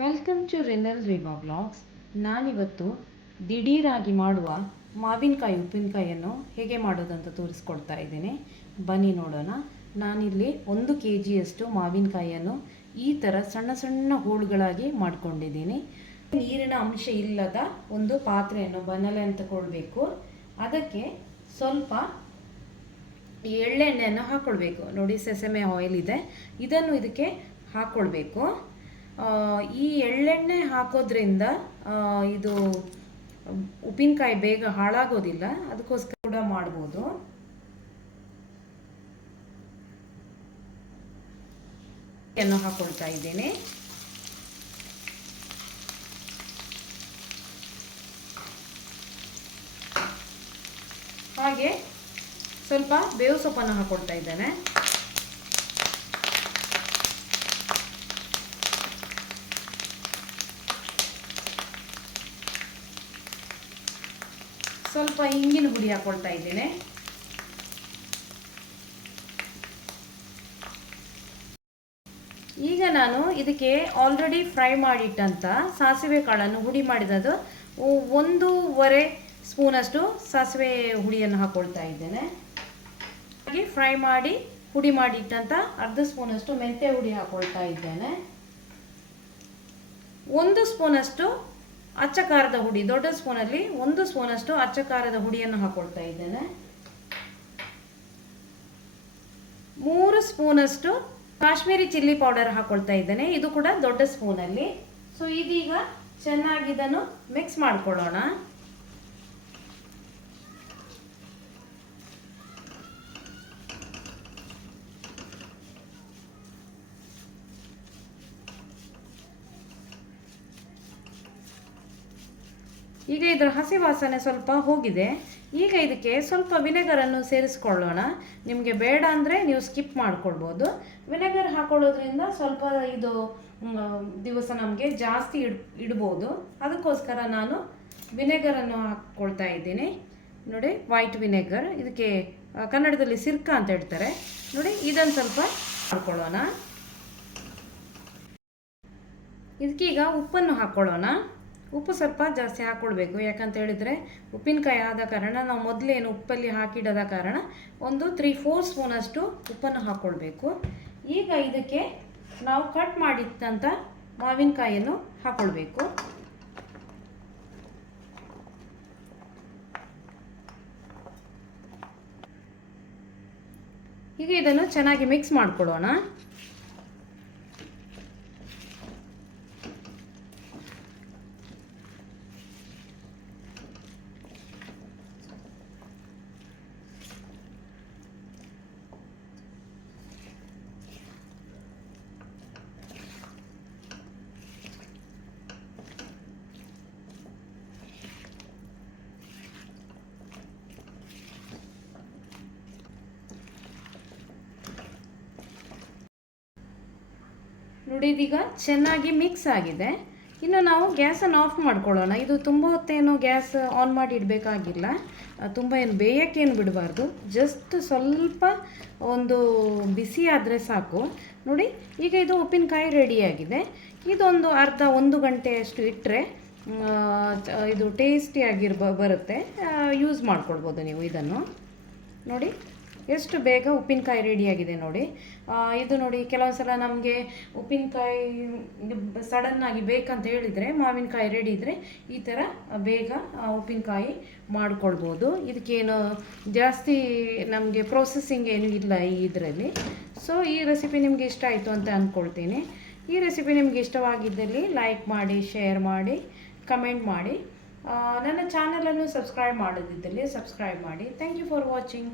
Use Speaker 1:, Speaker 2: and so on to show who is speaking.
Speaker 1: Welcome to ರಿನಲ್ ರಿವಾ blogs ನಾನಿವತ್ತು ದಿಢೀರಾಗಿ ಮಾಡುವ ಮಾವಿನಕಾಯಿ, ಉಪ್ಪಿನಕಾಯಿಯನ್ನು ಹೇಗೆ ಮಾಡೋದಂತ ತೋರಿಸ್ಕೊಡ್ತಾ ಇದ್ದೀನಿ. ಬನ್ನಿ ನೋಡೋಣ. ನಾನಿಲ್ಲಿ ಒಂದು ಕೆ ಜಿಯಷ್ಟು ಮಾವಿನಕಾಯಿಯನ್ನು ಈ ಥರ ಸಣ್ಣ ಸಣ್ಣ ಹೋಳುಗಳಾಗಿ ಮಾಡಿಕೊಂಡಿದ್ದೀನಿ. ನೀರಿನ ಅಂಶ ಇಲ್ಲದ ಒಂದು ಪಾತ್ರೆಯನ್ನು ಬನಲೆ ಅಂತ ಕೊಡಬೇಕು. ಅದಕ್ಕೆ ಸ್ವಲ್ಪ ಎಳ್ಳೆಣ್ಣೆಯನ್ನು ಹಾಕ್ಕೊಳ್ಬೇಕು ನೋಡಿ, ಸೆಸೆಮೆ ಆಯಿಲ್ ಇದೆ. ಇದನ್ನು ಇದಕ್ಕೆ ಹಾಕ್ಕೊಳ್ಬೇಕು ಈ ಎಳ್ಳೆಣ್ಣೆ ಹಾಕೋದ್ರಿಂದ ಇದು ಉಪ್ಪಿನಕಾಯಿ ಬೇಗ ಹಾಳಾಗೋದಿಲ್ಲ, ಅದಕ್ಕೋಸ್ಕರ ಕೂಡ ಮಾಡ್ಬೋದು. ಹಾಕೊಳ್ತಾ ಇದ್ದೇನೆ. ಹಾಗೆ ಸ್ವಲ್ಪ ಬೇವು ಸೊಪ್ಪನ್ನು ಹಾಕೊಳ್ತಾ ಇದ್ದೇನೆ. ಸ್ವಲ್ಪ ಹಿಂಗಿನ ಹುಡಿ ಹಾಕೊಳ್ತಾ ಇದ್ದೀನಿ. ಈಗ ನಾನು ಇದಕ್ಕೆ ಆಲ್ರೆಡಿ ಫ್ರೈ ಮಾಡಿಟ್ಟಂತ ಸಾಸಿವೆ ಕಾಳನ್ನು ಹುಡಿ ಮಾಡಿದದು ಒಂದೂವರೆ ಸ್ಪೂನಷ್ಟು ಸಾಸಿವೆ ಹುಡಿಯನ್ನು ಹಾಕೊಳ್ತಾ ಇದ್ದೇನೆ. ಹಾಗೆ ಫ್ರೈ ಮಾಡಿ ಹುಡಿ ಮಾಡಿಟ್ಟಂತ ಅರ್ಧ ಸ್ಪೂನಷ್ಟು ಮೆಂತ್ಯ ಹುಡಿ ಹಾಕೊಳ್ತಾ ಇದ್ದೇನೆ. ಒಂದು ಸ್ಪೂನಷ್ಟು ಅಚ್ಚ ಖಾರದ ಹುಡಿ, ದೊಡ್ಡ ಸ್ಪೂನಲ್ಲಿ ಒಂದು ಸ್ಪೂನಷ್ಟು ಅಚ್ಚ ಖಾರದ ಹುಡಿಯನ್ನು ಹಾಕೊಳ್ತಾ ಇದ್ದೇನೆ. ಮೂರು ಸ್ಪೂನಷ್ಟು ಕಾಶ್ಮೀರಿ ಚಿಲ್ಲಿ ಪೌಡರ್ ಹಾಕೊಳ್ತಾ ಇದ್ದೇನೆ, ಇದು ಕೂಡ ದೊಡ್ಡ ಸ್ಪೂನಲ್ಲಿ. ಸೊ ಇದೀಗ ಚೆನ್ನಾಗಿ ಇದನ್ನು ಮಿಕ್ಸ್ ಮಾಡ್ಕೊಳ್ಳೋಣ. ಈಗ ಇದರ ಹಸಿ ವಾಸನೆ ಸ್ವಲ್ಪ ಹೋಗಿದೆ. ಈಗ ಇದಕ್ಕೆ ಸ್ವಲ್ಪ ವಿನೆಗರನ್ನು ಸೇರಿಸ್ಕೊಳ್ಳೋಣ. ನಿಮಗೆ ಬೇಡ ಅಂದರೆ ನೀವು ಸ್ಕಿಪ್ ಮಾಡ್ಕೊಳ್ಬೋದು. ವಿನೆಗರ್ ಹಾಕೊಳ್ಳೋದ್ರಿಂದ ಸ್ವಲ್ಪ ಇದು ದಿವಸ ನಮಗೆ ಜಾಸ್ತಿ ಇಡ್, ಇಡ್ಬೋದು. ಅದಕ್ಕೋಸ್ಕರ ನಾನು ವಿನೆಗರನ್ನು ಹಾಕ್ಕೊಳ್ತಾ ಇದ್ದೀನಿ. ನೋಡಿ, ವೈಟ್ ವಿನೆಗರ್. ಇದಕ್ಕೆ ಕನ್ನಡದಲ್ಲಿ ಸಿರ್ಕ ಅಂತ ಹೇಳ್ತಾರೆ. ನೋಡಿ, ಇದನ್ನು ಸ್ವಲ್ಪ ಮಾಡ್ಕೊಳ್ಳೋಣ. ಇದಕ್ಕೀಗ ಉಪ್ಪನ್ನು ಹಾಕ್ಕೊಳ್ಳೋಣ ಉಪ್ಪು ಸ್ವಲ್ಪ ಜಾಸ್ತಿ ಹಾಕ್ಕೊಳ್ಬೇಕು. ಯಾಕಂತ ಹೇಳಿದರೆ ಉಪ್ಪಿನಕಾಯಿ ಆದ ಕಾರಣ ನಾವು ಮೊದಲೇನು ಉಪ್ಪಲ್ಲಿ ಹಾಕಿಡದ ಕಾರಣ ಒಂದು ತ್ರೀ ಫೋರ್ ಸ್ಪೂನಷ್ಟು ಉಪ್ಪನ್ನು ಹಾಕ್ಕೊಳ್ಬೇಕು. ಈಗ ಇದಕ್ಕೆ ನಾವು ಕಟ್ ಮಾಡಿದ್ದಂಥ ಮಾವಿನಕಾಯಿಯನ್ನು ಹಾಕ್ಕೊಳ್ಬೇಕು. ಈಗ ಇದನ್ನು ಚೆನ್ನಾಗಿ ಮಿಕ್ಸ್ ಮಾಡ್ಕೊಳ್ಳೋಣ ನೋಡಿ, ಇದೀಗ ಚೆನ್ನಾಗಿ ಮಿಕ್ಸ್ ಆಗಿದೆ. ಇನ್ನು ನಾವು ಗ್ಯಾಸನ್ನು ಆಫ್ ಮಾಡ್ಕೊಳ್ಳೋಣ. ಇದು ತುಂಬ ಹೊತ್ತೇನು ಗ್ಯಾಸ್ ಆನ್ ಮಾಡಿ ಇಡಬೇಕಾಗಿಲ್ಲ. ತುಂಬ ಏನು ಬೇಯೋಕ್ಕೇನು ಬಿಡಬಾರ್ದು. ಜಸ್ಟ್ ಸ್ವಲ್ಪ ಒಂದು ಬಿಸಿ ಆದರೆ ಸಾಕು. ನೋಡಿ, ಈಗ ಇದು ಉಪ್ಪಿನಕಾಯಿ ರೆಡಿಯಾಗಿದೆ ಇದೊಂದು ಅರ್ಧ ಒಂದು ಗಂಟೆಯಷ್ಟು ಇಟ್ಟರೆ ಇದು ಟೇಸ್ಟಿಯಾಗಿರ್ಬ ಬರುತ್ತೆ. ಯೂಸ್ ಮಾಡ್ಕೊಳ್ಬೋದು ನೀವು ಇದನ್ನು. ನೋಡಿ. ಎಷ್ಟು ಬೇಗ ಉಪ್ಪಿನಕಾಯಿ ರೆಡಿಯಾಗಿದೆ ನೋಡಿ. ಇದು ನೋಡಿ ಕೆಲವೊಂದು ಸಲ ನಮಗೆ ಉಪ್ಪಿನಕಾಯಿ ಸಡನ್ನಾಗಿ ಬೇಕಂತ ಹೇಳಿದರೆ, ಮಾವಿನಕಾಯಿ ರೆಡಿ ಇದ್ದರೆ ಈ ಥರ ಬೇಗ ಉಪ್ಪಿನಕಾಯಿ ಮಾಡ್ಕೊಳ್ಬೋದು. ಇದಕ್ಕೇನು ಜಾಸ್ತಿ ನಮಗೆ ಪ್ರೊಸೆಸಿಂಗ್ ಏನು ಇಲ್ಲ ಈ ಇದರಲ್ಲಿ. ಸೊ ಈ ರೆಸಿಪಿ ನಿಮಗೆ ಇಷ್ಟ ಆಯಿತು ಅಂತ ಅಂದ್ಕೊಳ್ತೀನಿ ಈ ರೆಸಿಪಿ ನಿಮಗೆ ಇಷ್ಟವಾಗಿದ್ದಲ್ಲಿ ಲೈಕ್ ಮಾಡಿ ಶೇರ್ ಮಾಡಿ ಕಮೆಂಟ್ ಮಾಡಿ. ನನ್ನ ಚಾನಲನ್ನು ಸಬ್ಸ್ಕ್ರೈಬ್ ಮಾಡೋದಿದ್ದಲ್ಲಿ ಸಬ್ಸ್ಕ್ರೈಬ್ ಮಾಡಿ. Thank you for watching